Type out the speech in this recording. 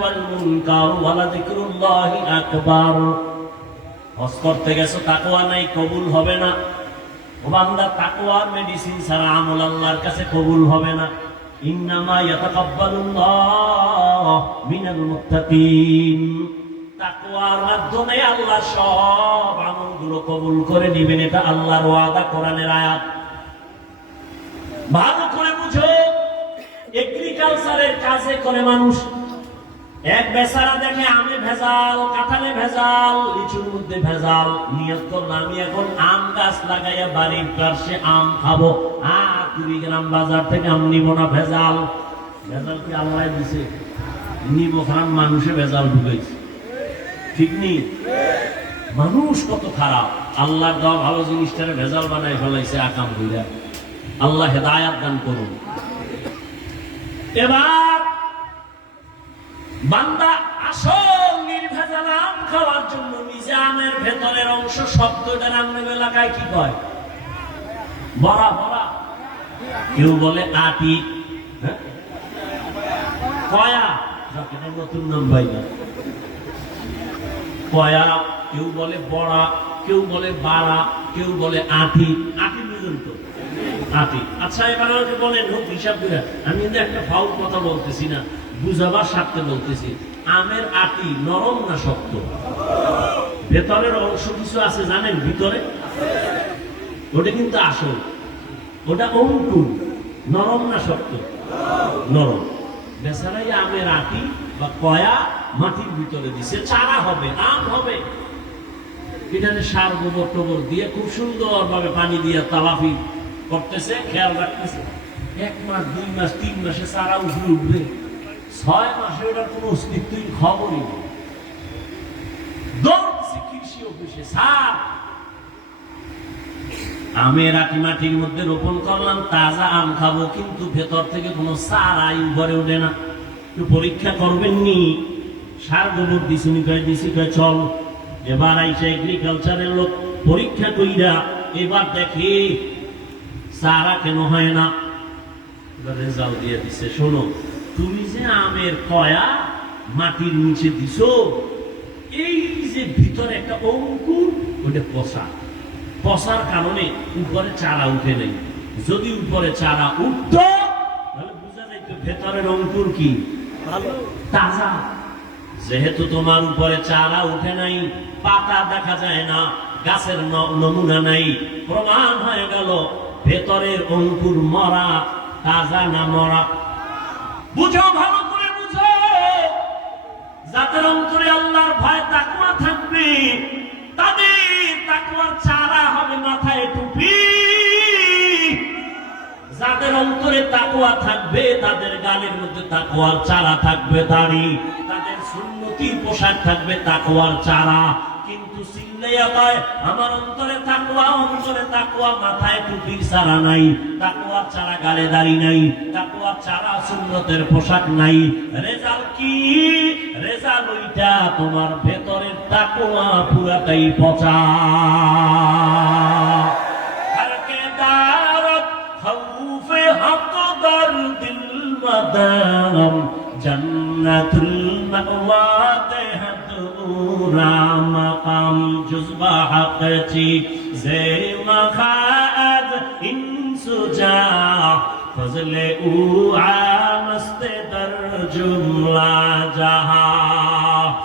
ওয়াল মুনকার ওয়া লাযিকরুল্লাহি আকবার। হজ করতে গেছো, তাকওয়া নাই, কবুল হবে না। ও বান্দা মেডিসিন ছাড়া আমল আল্লাহর কাছে কবুল হবে না। ইন্নামা ইয়াতাকাব্বালুল্লাহ মিনাল মুত্তাকিন। মাধ্যমে আল্লাহ সব আমলগুলো কবুল করে নেবেন, এটা আল্লাহর ওয়াদা কোরআনের আয়াত। ভালো করে এগ্রিকালচারের কাজে করে মানুষ। এক বেচারা দেখে আমে ভেজাল, কাঁঠালে ভেজাল, লিচুর মধ্যে ভেজাল। নিয়ত আমি এখন আম গাছ লাগাইয়া বাড়ির পাশে আম খাব। আর কুড়ি গ্রাম বাজার থেকে আম নিব না, ভেজাল। ভেজাল কি আল্লাহ দিছে? নিব খারাপ মানুষে ভেজাল ঢুকেছে ঠিক নেই মানুষ কত খারাপ। আল্লাহর দেওয়া ভালো জিনিসটারে ভেজাল বানাই ফেলাইছে আকাম হইয়া আল্লাহ হেদায়াত দান করুন। এবার বান্দা আসল নির্ভেজাল আম খাওয়ার জন্য নিজে আমের ভেতরের অংশ শব্দটা রান্নার এলাকায় কি কয়? বড়া বড়া। কেউ বলে আটি। হ্যাঁ? কয়া? নতুন নাম পাইলা কয়া, কেউ বলে বড়া, কেউ বলে বাড়া, কেউ বলে আটি। আটি বুঝুন তো আটি আচ্ছা এবার আমাকে বলেন, হোক, হিসাব করে আমি কিন্তু একটা ফাউল কথা বলতেছি না, বুঝাবার স্বার্থে বলতেছি। আমের আটি নরম না শক্ত? ভেতরের অংশ কিছু আছে জানেন, ভিতরে? ওটা কিন্তু আসল। ওটা অঙ্কুর, নরম না শক্ত? নরম। বেচারাই আমের আটি বা কয়া মাটির ভিতরে দিছে, চারা হবে, আম হবে। এখানে সার গোবর টোবর দিয়ে খুব সুন্দর ভাবে পানি দিয়ে তালাফি করতেছে, খেয়াল রাখতেছে। এক মাস, দুই মাস, তিন মাসে চারা উঠে উঠবে। ছয় মাসে ওটার কোনো অস্তিত্বই খবরই নেই। দৌড়ছে কৃষি অফিসে সার আমের আটি মাটির মধ্যে রোপণ করলাম, তাজা আম খাব, কিন্তু ভেতর থেকে কোনো সার আই ঘরে ওঠে না। পরীক্ষা করবেন নি? সার গোবর দিছি নি, কয়, দিছি চল। এবার আইসা এগ্রিকালচারের লোক পরীক্ষা কইরা, এবার দেখে সারা কেন হয় না? রেজাল্ট দিয়ে দিছে শোনো তুমি যে আমের কয়া মাটির নিচে দিছো এই যে ভিতরে একটা অঙ্কুর ওটা পচা। পচার কারণে উপরে চারা উঠে নেই। যদি উপরে চারা উঠত তাহলে বোঝা যাইত ভেতরের অঙ্কুর কি? তাজা। যেহেতু তোমার উপরে চারা উঠে নাই পাতা দেখা যায় না গাছের নমুনা নাই প্রমাণ হয়ে গেল ভেতরের অঙ্কুর মরা তাজা না মরা। বুঝো ভালো করে, বুঝো। যাদের অন্তরে আল্লাহর ভয়, তাকওয়া থাকবে, তাদের তাকওয়ার চারা হবে মাথায় টুপি। যাদের অন্তরে তাকুয়া থাকবে, তাদের গালের মধ্যে তাকওয়ার চারা থাকবে দাড়ি, তাদের সুন্নতির পোশাক থাকবে তাকওয়ার চারা। কিন্তু সিল্লাইয়া কয়, আমার অন্তরে তাকুয়া অন্তরে তাকুয়া মাথায় টুপির সারা নাই। তাকুয়া চারা গালে দাড়ি নাই। তাকুয়া চারা সুন্নতের পোশাক নাই। রেজাল কি? রেজাল ওইটা, তোমার ভেতরের তাকুয়া পুরাটাই পচা। জন্নাতুল মাওয়া। نورا مقام جزبا حقتي زي ما خاد انس جا فضل اوعا مست در جملہ جہاں